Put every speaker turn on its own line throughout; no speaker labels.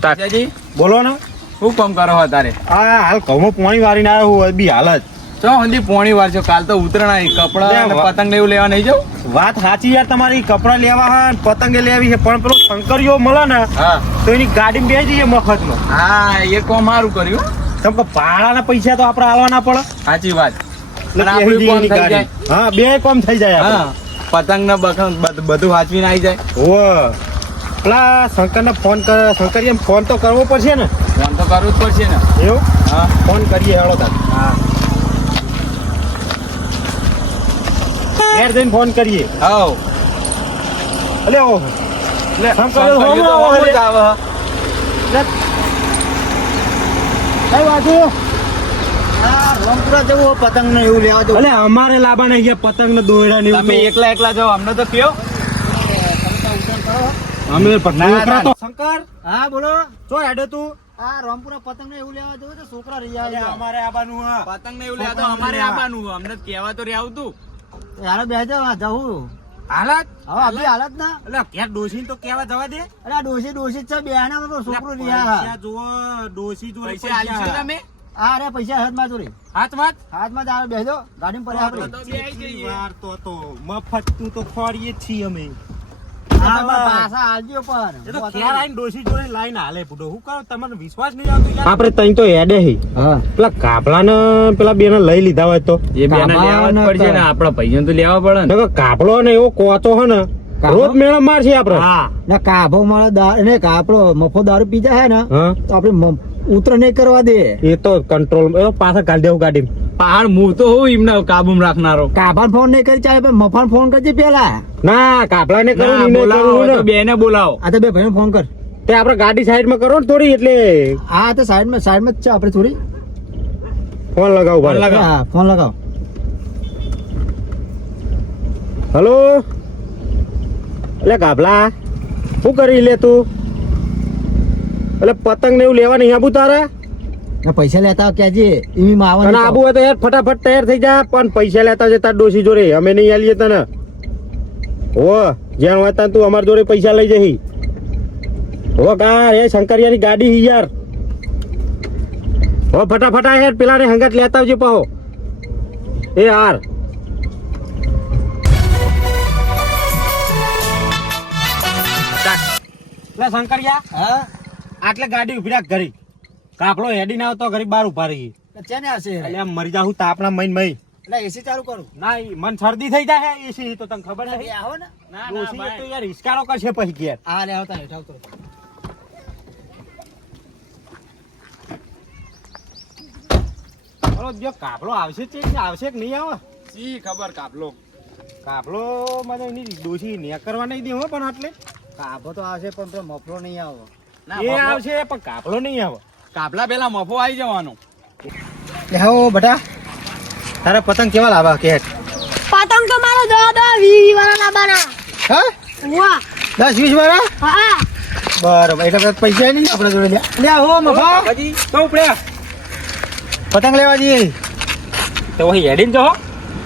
Start.
બોલો ને.
શું કામ કરો હો તારે
આ હાલ ઘઉંમાં પાણી વારીને આવ્યો હું બી હાલ જ.
ચો હંધી પોણી વાર છો? કાલ તો ઉતરણ આવી કપડા અને પતંગ ને એવું લેવા નહીં જાવ
વાત સાચી યાર તમારી કપડા લેવા હા પતંગ લેવી છે પણ પેલો શંકરીઓ મળે ને તો એની ગાડી બે જઈએ મફતમાં.
હા એ કોમ મારું કર્યું. તમ
કેમ ભાડા ના પૈસા તો આપણે આલવાના પડે.
સાચી વાત.
હા બે કોમ થઈ જાય
હા પતંગ ને બધું હાચવીને આવી જાય.
હોવે. પેલા શંકરને ફોન કર શંકર ફોન તો કરવો પડશે ને?
ફોન તો કરવું જ પડશે ને.
એવું?
હા.
ફોન કરીએ હેળો તાર.
હા.
ઘેર જઈને ફોન કરીએ.
હાઉ
અલે ઓ.
લે તો
હોમો આવે.
કઈ હા જવું હોય પતંગ ને એવું લેવા જવું.
અલે અમારે લાવવા નહીં ગયા પતંગ ને દોયડા ને
તમે એકલા એકલા જાવ અમને તો કયો.
અમે
ના.
તો શંકર
હા બોલો.
ચો હેડે તું?
હા રંગપુરા પતંગ એવું લેવા જવું તો છોકરા રહી આવે
અમારે આવવાનું હા.
પતંગ ને એવું લેવા તો અમારે આવવાનું અમને કહેવા તો રહ્યા આવતું.
યાર બે જવું.
હાલત?
હવે અભી હાલત ના.
અલે ઘેર ડોશી તો કેવા જવા દે.
અરે આ ડોસી ડોસી છે બે આના તો છોકરો રહી
પૈસા
આવે
જુઓ ડોશી જોડે
પૈસા આલશો તમે?
હા અરે પૈસા હાથમાં ચોરી
હાથમાં જ?
હાથમાં જ આવે ગાડી પર આપણે.
તો બે આઈ જઈએ.
વાર તો તો મફત તું તો ખોરીએ છીએ અમે. યાર? તઈ તો હેડે હી. પેલા કાપડા ને પેલા બેને લઈ લીધા હોય તો.
એ
બે
લેવા પડશે ને
તો-
આપણા તો લેવા પડે ને.
તો ને એવો કોચો હે ને? રોજ મેળા મારશે આપડે હા.
ના કાભો મળે દારૂ ને કાપડો મફો દારૂ પી જાય ને તો આપડે ઉતર નહીં કરવા દે.
એ તો કંટ્રોલ પાછા કાઢી દેવું ગાડી
પહાડ હું તો હોઉં એમને કાબુમાં રાખનારો.
કાભાને ફોન નહીં કરી ચાલે પણ મફાન ફોન કરજે પેલા
ના કાપલા ને કરું
બોલાવો
કરું ને.
બોલાવો.
આ તો બે ભાઈ ફોન કર.
તે આપડે ગાડી સાઈડમાં કરો ને થોડી એટલે.
હા તો સાઈડમાં સાઈડમાં જ છે આપડે થોડી.
ફોન લગાવો
ફોન લગાવો.
હા ફોન લગાવ.
હલો એટલે ગાભલા શું કરી લે તું? એટલે પતંગ ને એવું લેવા નહીં આબુ તારે?
પૈસા લેતા કેજે એવી માં
અને આબુ હોય તો યાર ફટાફટ તૈયાર થઈ જા પણ પૈસા લેતા જતા ડોસી જોડે. અમે નહીં આલીએ તને. ઓ જ્યાં ત્યાં તું અમાર જોડે પૈસા લઈ જઈ ઓ કા એ શંકરિયાની ગાડી હી યાર. ઓ ફટાફટ યાર પેલાને હંગાત લેતા આવજે પાહો. એ હાર. લે શંકરિયા
હા?
આટલે ગાડી ઊભી રાખ ઘરે. કાપડો હેડી ના આવતો ઘરે બાર ઊભા રહી
ચેને હશે
એટલે મરી જાઉં તાપના મઈ મઈ
એટલે એસી ચાલુ કરું?
ના મન શરદી થઈ જાય એસી તો તને ખબર નથી
આવો ને.
ના
ના તો યાર હિસકારો કરશે પછી ઘેર.
હા લે આવતા હેઠ આવતો
બોલો જો કાપલો આવશે છે કે આવશે કે નહીં આવે?
સી ખબર કાપલો.
કાપડો મને એની દોશી ને કરવા નહીં દે હો પણ આટલે.
કાભો તો આવશે પણ પેલો મફળો નહીં આવો.
એ આવશે પણ કાપડો નહીં આવે.
કાપલા પેલા મફો આવી જવાનો.
લે હો બટા તારા પતંગ કેવા લાવા કે
પતંગ તો મારો દાદા વીસ વાળા લાવવાના
હા?
વાહ
દસ વીસ વાળા?
હા.
બરોબર એટલે બધા પૈસા નહીં આપણે જોડે લે લે હો મફા.
હજી તો ઉપડ્યા.
પતંગ લેવા જઈએ.
તો અહીં હેડીને જો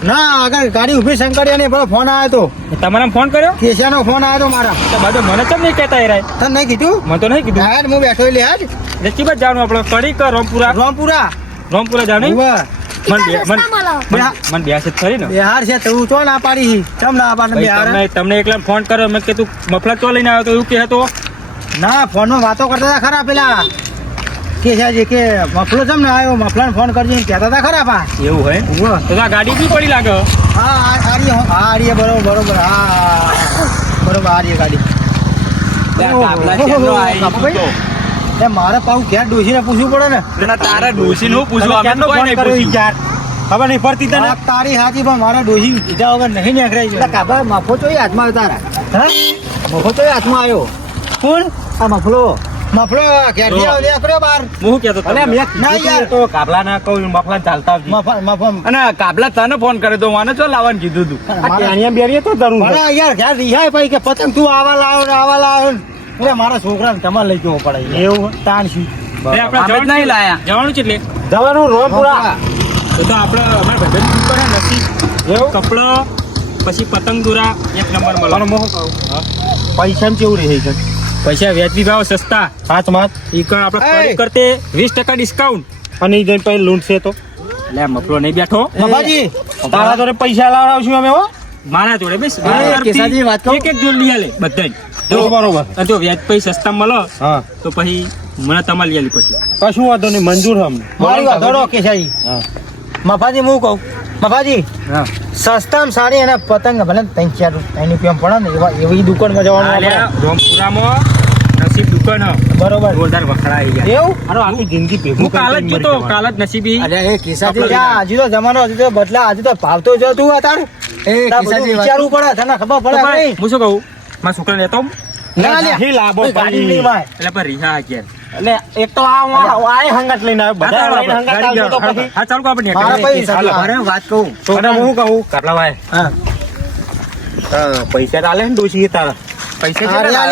ના આગળ ગાડી ઊભી અને પેલો ફોન આવ્યો હતો
તમારા ફોન કર્યો?
કેશિયાનો ફોન આવ્યો તો મારા.
તો બાજુ મને કેમ નહીં કહેતા યાર
તને નહીં કીધું?
મને તો નહીં કીધું.
હા હું બેઠો લે હાજ
નક્કી બાદ જાણું આપણે? કડી કર રોમપુરા?
રોમપુરા.
રોમપુરા જાણી બેસે
તું
તમને તમને એકલા ફોન કર્યો મેં કીધું મફલા ચો લઈને આવ્યો તો એવું કહેતો
ના ફોનમાં વાતો કરતા હતા ખરા પેલા. કે છે જે કે મફલો છે ને આવ્યો મફલાને ફોન કરજો કહેતા હતા ખરા પા.
એવું હોય? તો આ ગાડી બી પડી લાગે
હા. આ આ રહી, હા આ બરોબર બરોબર. હા બરોબર આ રહી ગાડી. એ મારે પાછું ઘેર ડોસીને પૂછવું પડે ને?
તારા ડોશીનું પૂછવા અમે કોઈ નહીં પૂછ્યું.
યાર ખબર નહીં પડતી તને?
તારી હાથી પણ મારા ડોસી કીધા વગર નહીં નીકળાય છે. કાબા મફો ચોય હાથમાં આવ્યો તારા. હા? મફો ચોય હાથમાં આવ્યો. કોણ? આ મફલો. મફલો ઘેરથી બાર.
હું શું કહેતો
અલે, મેં
ના યાર.
તો કાબલા ના કહું મફલા ચાલતા આવજે.
મફા મફા
અને કાબલા તને ફોન કર્યો તો મને ચો લાવવાનું કીધું તું?
આ બેરીએ તો જરૂર
મને યાર ઘેર રિહાય ભાઈ કે પતંગ તું આવા લાવો ને આવા લાવો એટલે મારા છોકરાને તમારે લઈ જવો પડે.
એવું
તાણ
એ આપણે
નહીં લાયા.
જવાનું છે એટલે? જવાનું રોમપુરા એ તો આપણે અમારા ભાઈબંધ ઉપર હે
એવું?
કપડો પછી પતંગ દોરા એક નંબર મળે.
મને મોહ પૈસા કેવું રહે છે?
પૈસા વ્યાજબી ભાવ સસ્તા.
પાંચ માસ
ઈ કણ આપણે! કરતે વીસ ટકા ડિસ્કાઉન્ટ
અને ઈ જઈને પછી લૂંટશે તો.
એટલે મફલો નહીં બેઠો.
મફાજી
તારા જોડે પૈસા લાવડાવશું અમે હો.
મારા જોડે બસ.
કેસાજી વાત કરો
એક એક જોડ લઈ આલે બધા જો
બરોબર
અને જો વ્યાજ પછી સસ્તા મળો
હા.
તો પછી મને તમારે લઈ આલી પછી
કશું વાંધો નહીં મંજૂર હમ
મારી વાત ધરો કેસાજી.
હા.
મફાજી હું કહું? મફાજી સસ્તામાં સારી અને પતંગ ભલે ત્રણ ચાર ત્રણ રૂપિયા પડે ને એવા એવી દુકાનમાં જવાનું
રોમપુરામાં નસીબ દુકાન
બરોબર.
જોરદાર વખણાઈ ગયા
એવું?
હારો આખી જિંદગી ભેગું
કાલ જ
કરીને
કાલ જ નસીબી.
અરે એ કિસાજી ત્યાં તો જમાનો હજુ તો બદલા હજુ તો ભાવતો જ તું અત્યારે.
એ
તાર વિચારવું પડે તને ખબર પડે
હું શું કહું? મારા છોકરાને લેતો
ના લ્યા.
લાભો
કોઈ ગાડી
પડી.
નહીં વાય.
એટલે પણ રીહા ગયા
એટલે એક તો આ આ- આ હંગાત લઈને આવ્યો બધા લઈને હંગત આવજો તો પછી.
હા ચાલો આપણે
મારા
નીકળીએ.
પૈસા. મારે વાત કહું.
અને હું કહું? કાટલા ભાઈ
હા
પૈસા ચાલે ને દોશી તારા.
પૈસા
અરે
કેટલા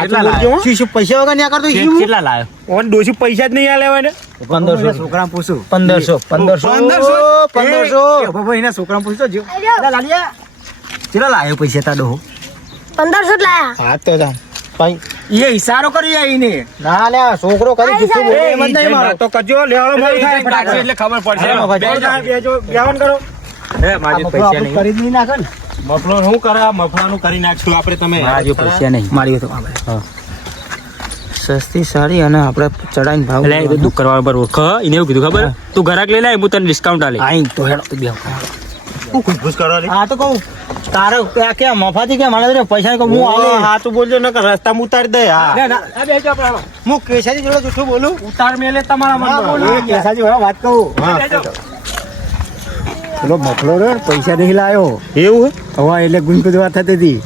કેટલા
લાવ્યો?
લાવ્યો
શું શું પૈસા વગર ન્યા કરતો
કે-
શું?
કેટલા લાવ્યો
ઓન ડોશી પૈસા જ નહીં આલે હોય ને.
પંદરસો.
છોકરા પૂછું.
પંદરસો. પંદરસો પંદરસો?
બાબા એના છોકરા પૂછતો જો.
લાલિયા
કેટલા લાવ્યો પૈસા તાડો
પંદરસો જ લાયા.
હા તો જા ભાઈ
એ ઈશારો કરી આવીને
ના. લ્યા છોકરો કરી જુઠ્ઠું બોલે. એમ જ નહીં મારો.
તો કજો લેવાનો મોડું થાય
એટલે ખબર પડશે.
હા, બાબા,
બેસો, બેસો, બેસવાનું કરો.
હે મારી પૈસા નહીં.
કરી જ નહીં ને.
મફલો શું કરે? મફલાનું કરી નાખશું આપણે તમે.
મારા પૈસા નહીં.
મારી તો સસ્તી સારી અને આપણે ચડાઈને ભાવ
એટલે એ તો દુઃખ કરવા બરોબર ખ એને એવું કીધું ખબર? તું ઘરાક લઈ લે હું તને ડિસ્કાઉન્ટ આલે.
આઈ તો હેડો. તો બેહો
શું ખુશખુશ કરવાની
તો કહું. તારે કે મફાથી કે મારા પૈસા નહીં, હું આલે?
હા તું બોલજો ને કે રસ્તામાં ઉતારી દે હા.
ના, ના, આ બેસજો આપણે આમાં. હું કેસાજી જોડે જૂઠું બોલું?
ઉતાર મેલે તમારા
બોલું. કેસાજી વાત કહું.
પેલો મફલો રે પૈસા નહીં લાયો.
એવું
હવા એટલે ગુંજગુજ વાત થતી હતી.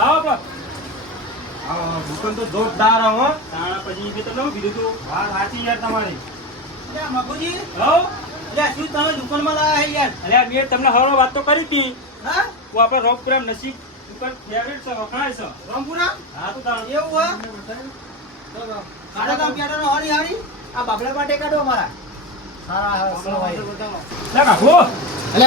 બરાબર
દુકાન તો જોરદાર હો
તાણા પછી મેં તમને કીધું તું
હા સાચી યાર તમારી
અલ્યા, મફુજી,
હો
અલ્યા, શું તમે દુકાનમાં લાયા યાર?
અલ્યા મેં તમને હરો વાત તો કરી હતી
હા?
હું આપણે રોગપ્રામ નસીબ દુકાન ફેવરેટ છે વખણાય છે
રામપુરા?
હા તો તાણ
એવું હે? કાઢો તમે પેટાનો હારી હારી. આ બાબલા માટે કાઢો અમારા.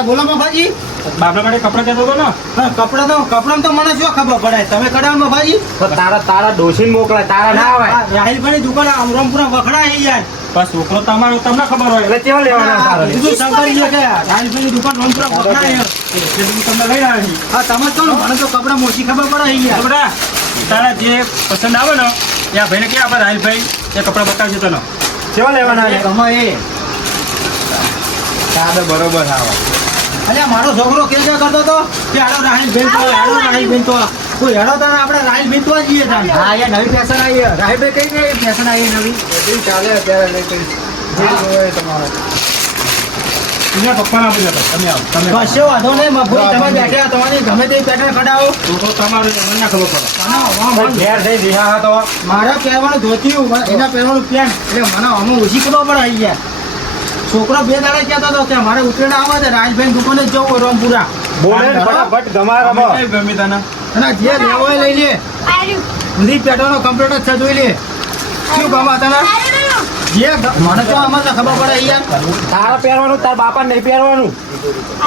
બોલો મફાજી.
બાબલા માટે કપડા કહેતો હતો ને.
હા, તો કપડાં તો મને શું ખબર પડે? તમે કઢાવો મફાજી
તારા મોકલાય તારા ના આવે.
દુકાન આ રામપુરા વખણાય
બસ છોકરો તમારો તમને ખબર હોય.
એટલે કેવા લેવાના તારા
બીજું શંકરજી કે રાહિલભાઈની દુકાન રામપુરા વખણાય.
એટલે હું તમને લઈ આવ્યો
હા તમે જ મને તો કપડા મોટી ખબર પડે છે ગયા
કપડા તારા જે પસંદ આવે ને ત્યાં ભાઈને કે આપણે રાહિલભાઈ એ કપડા બતાવજો તને.
કેવા લેવાના છે?
એ
હા, બરોબર આવે.
અલ્યા મારો છોકરો કે છે કરતો તો કે આડો રાહિલ બેન તો હાલો રાહિલ બેન તો કોઈ હેડો તારે આપણે રાહિલ બેન તો જઈએ તારે.
હા યાર નવી ફેશન આવી છે. રાહિલભાઈ કઈ નવી ફેશન આવી નવી? બધી ચાલે અત્યારે લઈ કઈ. જે જોવે તમારે.
તમે
ગમે તે પેટર્ન કઢાવો.
છોકરો તમારો મને ખબર પડે.
મને
ઘેર થઈ રિહા તો
મારા પહેરવાનું ધોતી એના પહેરવાનું પેન્ટ. એટલે મને આમાં ઓછી ખબર પડે આવી ગયા. છોકરો બે દાડા કહેતો હતો કે મારે ઉતરેણ આવે છે રાજભાઈ દુકાને જવું હોય રામપુરા.
બોલે ફટાફટ ગમા રમો
કઈ ગમી તને
અને જે લેવો હોય લઈ લે. બધી પેટર્નો કમ્પ્લીટ છે જોઈ લે. શું ગમા તને જે મને તો આમાં તો ખબર પડે યાર.
તારા પહેરવાનું તાર બાપા નહીં પહેરવાનું.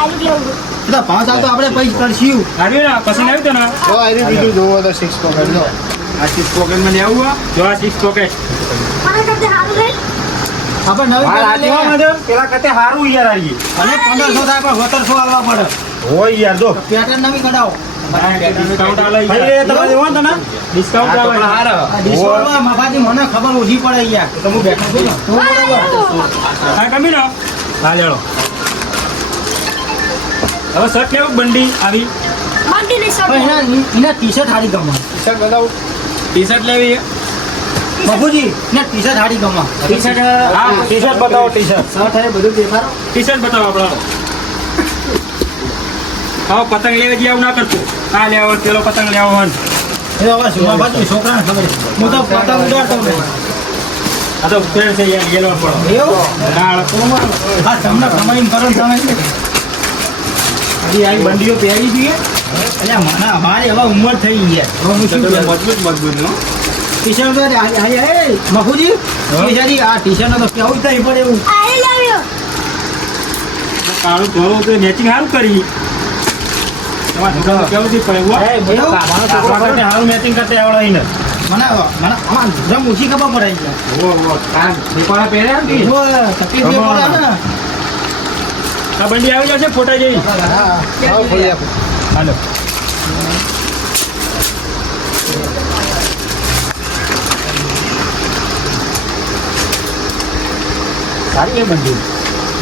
એટલે ચાલ તો આપણે પૈસા કરશું.
આવ્યું ને પસંદ આવ્યું તને?
તો આવી બીજું જોવો તો સિક્સ પોકેટ લો
આ સિક્સ પોકેટમાં લેવું?
જો આ સિક્સ પોકેટ
મને.
આપણે નવી.
પેલા હારું યાર આવીએ
અને પંદરસો થાય પણ સત્તરસો આવવા પડે.
હોય યાર જો.
પેટર્ન નવી કઢાવો.
ડિસ્કાઉન્ટ
મને ખબર ઓછી પડે યાર. તો હું બેઠો છું ને. કમી બરોબર
હા લેડો. હવે શર્ટ લેવું બંડી આવી?
બંટી ની
એના એના ટી શર્ટ હારી ગમે
ટી-શર્ટ બતાવું.
ટી શર્ટ લેવી
બાપુજી ને ટી શર્ટ હારી ગમે.
ટી શર્ટ હા ટી શર્ટ બતાવો ટી શર્ટ
શર્ટ થાય બધું દેખાડો
ટી શર્ટ બતાવો આપણો હા પતંગ લેવા જઈ આવું ના કરતું. આ લેવો પેલો પતંગ લેવો હોય
એ હવે શું બાપુજી છોકરાને ખબર હું તો પતંગ ઉડાડતો
આ તો ઉપેર છે યાર ગેલો પડો
એવું?
દાળ
હા તમને કમાઈને કરો તમે. હજી આવી બંડીઓ પહેરી જોઈએ એટલે મને અમારી હવે ઉંમર થઈ ગઈ. હવે હું શું
મજબૂત મજબૂત નો
ટી-શર્ટ તો આ- આ- આ- તો કેવું જ પડે એવું?
કાળું ધોળું તો મેચિંગ સારું કરી. તમારા છોકરાને કેવું થી પડે હો?
એ, બધો કાઢવાનો છોકરો
આપણા માટે હારું મેચિંગ કરતા આવડે અહીં ને.
મને મને આમાં જમ ઓછી ખબર પડે છે
હો, હો. આ દીપાળા પહેર્યા ને?
જો તકલીફ નહીં પડે ને
આ બંડી આવી જશે ફોટા જેવી
હા ખોલી આપો
હાલો
સારી એ બંધી.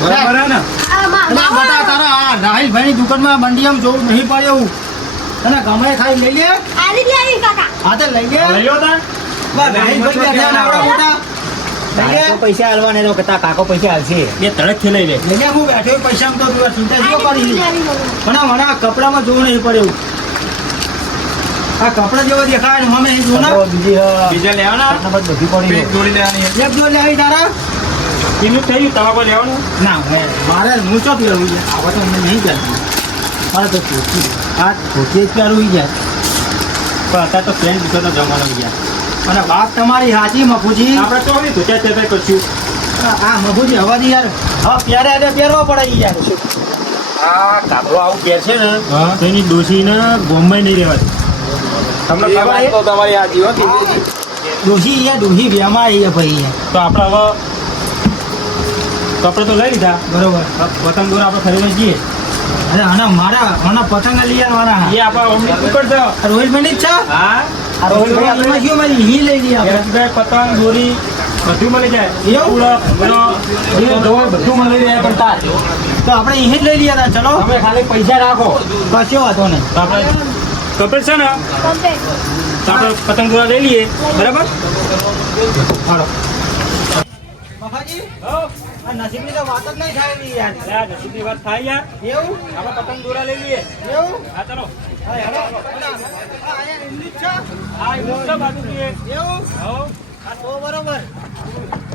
બરાબર ને?
આ માં
ના તારા આ દુકાનમાં આમ જોવું નહીં પડે એવું. તને ગમે ખાઈ લઈ લે.
આલી લાવી કાકા.
હા તે લઈ લે.
લઈ લો. તાર
પૈસા હાલવાને તો કહેતા કાકો પૈસા હાલશે.
બે તળકથી લઈ લે
હું બેઠો પૈસા તો તું ચિંતા કરી
મને
આ કપડામાં જોવું નહીં પડે એવું. આ કપડા જેવો દેખાય ને અહીં જો ને
બીજા
લેવાના.
બધી પડી
પેજ જોડી લેવાની
એક જો લે તારા.
પીનું થઈ ગયું તમારે લેવાનું?
ના મારે હું ચોક લેવું છે આવા તો અમને નહીં ચાલતું મારે તો ખોટી આ ખોટી જ પહેરવું જાય.
પણ અત્યારે તો ફ્રેન્ડ દીધો જમાનો ગયા
અને વાત તમારી હાજી મફુજી.
આપણે તો નહીં ધોત્યા તે કશું
આ મફુજી હવાજી યાર. હા ત્યારે આજે પહેરવા પડે યાર.
આ કાબરો આવું કે છે ને
હા.
તો એની ડોશીને બોમ્બે નહીં રહેવાતી તમને ખબર?
તો તમારી હાજી જીવો તીજી
યાર ડોહી બેમાં આવી ભાઈ
તો આપણે હવે તો આપણે તો લઈ લીધા.
બરોબર.
પતંગ દોરા આપણે ખરીદવા જઈએ.
અરે આના મારા આના પતંગ લઈ આવવાના
એ આપણા કુકડ છે.
રોહિતભાઈ જ છે?
હા.
આ રોહિતભાઈ આપણે કયો મારી હી લઈ લઈએ આપણે
પતંગ દોરી બધું મળી જાય.
એવું?
બધું મળી જાય પણ તાર.
તો આપણે અહીં જ લઈ લઈએ તા ચલો.
તમે ખાલી પૈસા રાખો.
કશો વાંધો નહીં.
આપણે કમ્પ્લીટ છે ને તો આપણે પતંગ દોરા લઈ લઈએ. બરાબર? હાલો.
આ નસીબની તો વાત જ નહીં થાય યાર.
નસીબની વાત થાય યાર.
એવું?
આપણે પતંગ દોરા લઈ લઈએ.
એવું?
હા ચાલો.
હા હેલો હા છે?
હા એવું? હો.
આ તો બરોબર.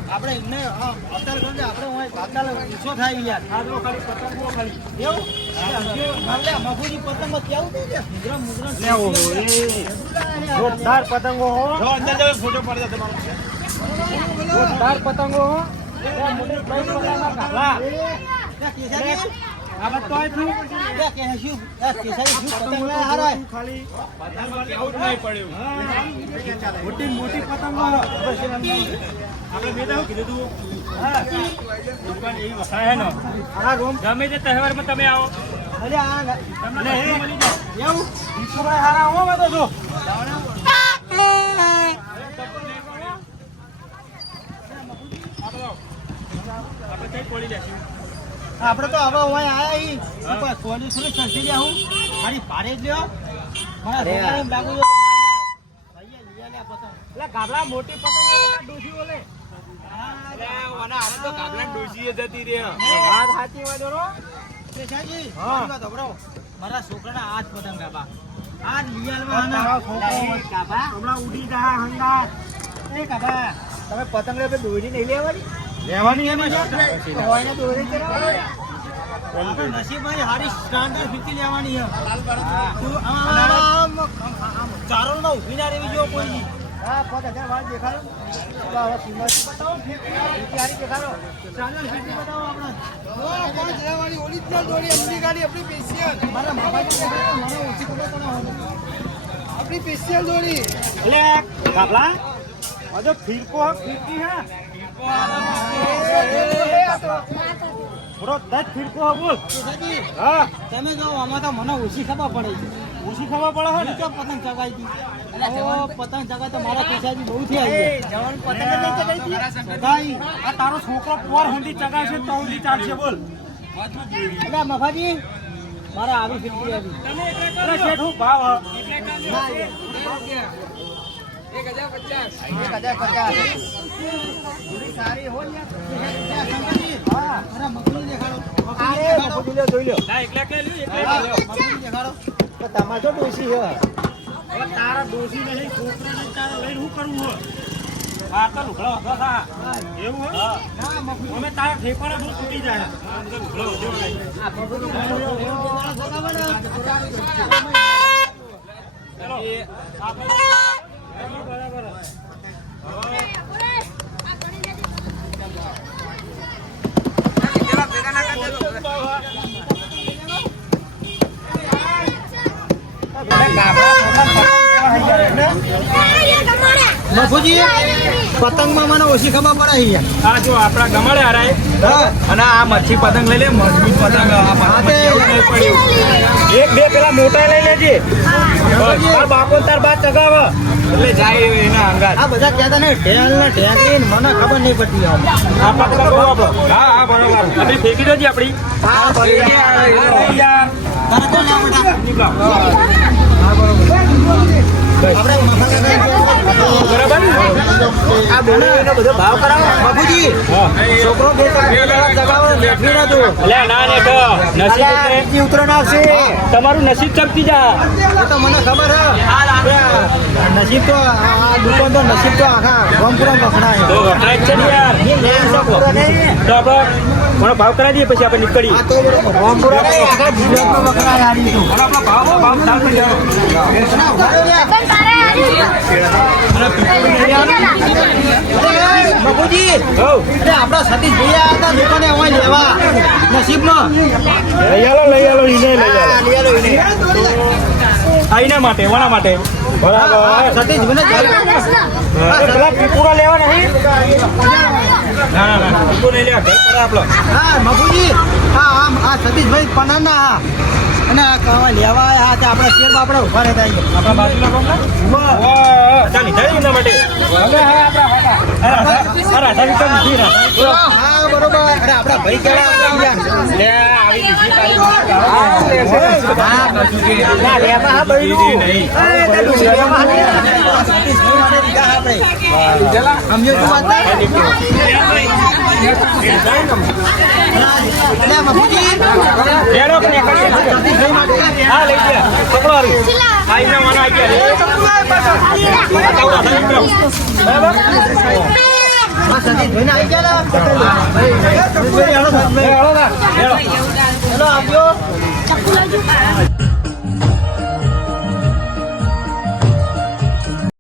આપણે એમને હા અત્યારે સમજે આપણે પાતાલ ઊંચો થાય યાર.
ખાલી પતંગ ખાલી.
એવું? પતંગ કેવું.
જોરદાર પતંગો હો.
જો અંદર ફોટો પાડી તમારો.
જોરદાર પતંગો હો. મોટી મોટી પતંગો ગમે તે તહેવારમાં તમે આવો તમને
એવું હારા હું બધો છો
આપણે કઈ પડી જશું
આપણે તો હવે હોય આયા હી. ઉપર સરસી લે હું. મારી ભારે જ લ્યો. મારા છોકરાને લાગુ ના, ના, પતંગ.
એટલે ગાબડા મોટી પતંગ ડોસી બોલે
મારી વાત સાંભળો. મારા છોકરાના આ જ પતંગ કાપા આ જ?
હમણાં ઉડી જા હંગાત.
એ કાપા, તમે પતંગ લે દોરી નહીં લેવાની?
લેવાની
દોરી આપણે નસીબમાં હારી સ્ટાન્ડર્ડ ફીતી લેવાની છે આમ ચારોળમાં ઊભી ના રહેવી જો કોઈ હા પાંચ હજાર વાર દેખાડો.
ઓરિજિનલ દોરી આપણી ગાડી આપણી સ્પેશિયલ
મારા મને ઓછી ખબર
આપણી સ્પેશિયલ દોરી.
એટલે ગાબલા હજુ ફીરકો ફીરકી હે. થોડો દસ ફીરકો બોલ હા
તમે જો આમાં તો મને ઓછી ખબર પડે છે
ઓછી ખબર પડે હે ને
ક્યાં પતંગ ચગાઈ હતી ઓ પતંગ ચગાઈ તો મારા પૈસાથી બહુ થઈ આવી જવાન પતંગ નહીં ચગાઈ હતી ચગાઈ
આ તારો છોકરો પોર હંડી ચગાવશે તો હંડી ચાલશે બોલ
અલ્યા મફાજી મારા આવી ફિરકી આવી
અરે શેઠ હું ભાવ હ?
મારા મફલી દેખાડો
ના, એકલા
તમારો
હવે તારા ડોશી નહીં છોકરાને તારે લઈને શું કરવું હોય. એવું? અમે તારા ઠેકાણે તૂટી જાય
પતંગમાં મને ઓછી ખબર પડે છે
આ જો આપણા ગમાડે હારાય
અને આ મચ્છી પતંગ લઈ લે મજબૂત પતંગ
એક બે પેલા મોટા લઈ લેજે. બાપો તાર બા ચગાવ.
એટલે જાય એના અંગાત.
આ બધા કહેતા ને ઢેલ ને ઢેલ ને મને ખબર નહીં પડતી.
આ પતંગ
હા હા બરોબર.
આપણે ફેંકી દોજી આપણી.
હા, બરોબર.
યાર.
તારે તો ના બેટા.
નીકળો.
આપણે મફત આ બોલીનો બધો ભાવ કરાવો બાપુજી છોકરો બે ત્રણ બે દાડા ના દો
અલ્યા ના ને તો નસીબ
ઉતરણ આવશે
તમારું નસીબ ચપકી જા
એ તો મને ખબર નસીબ તો આ દુકાન તો નસીબ તો આખા ગોમપુરા વખણાય
તો વખણાય છે. યાર તો આપણે ઘણો ભાવ કરાવી દઈએ પછી આપણે
નીકળી આપણો ભાવ ભાવ ચાલ થઈ જાવ
ના, ઊભા રહો યાર.
પણ તારે
અરે, બાપુજી
હઉ
અરે આપણા સતીશ ભૈયા હતા દુકાને અમારે લેવા નસીબમાં
લઈ આલો લઈ આલો લઈ આલો
હા, લઈ આલો
આ માટે વણા માટે બરાબર
સતીશ
ભાઈ પીપુડા લેવા ના ના ના
હા બાપુજી હા આમ સતીશભાઈ પનાના હા અને આ કાવા લેવા હા તે આપણા શેર આપણે ઊભા રહેતા.
આપણા બાજુના ગામના? વાહ ચાલ ને એના માટે? હવે હા આપણા હા રાધા વિક્રમ રાધા
હા બરોબર. અરે આપણા ભાઈ કેવા
લે આવી બીજી તારી
હા લેવા હા ભાઈ
નહીં.
માટે લીધા આપણે સમજો તું વાત ના? અરે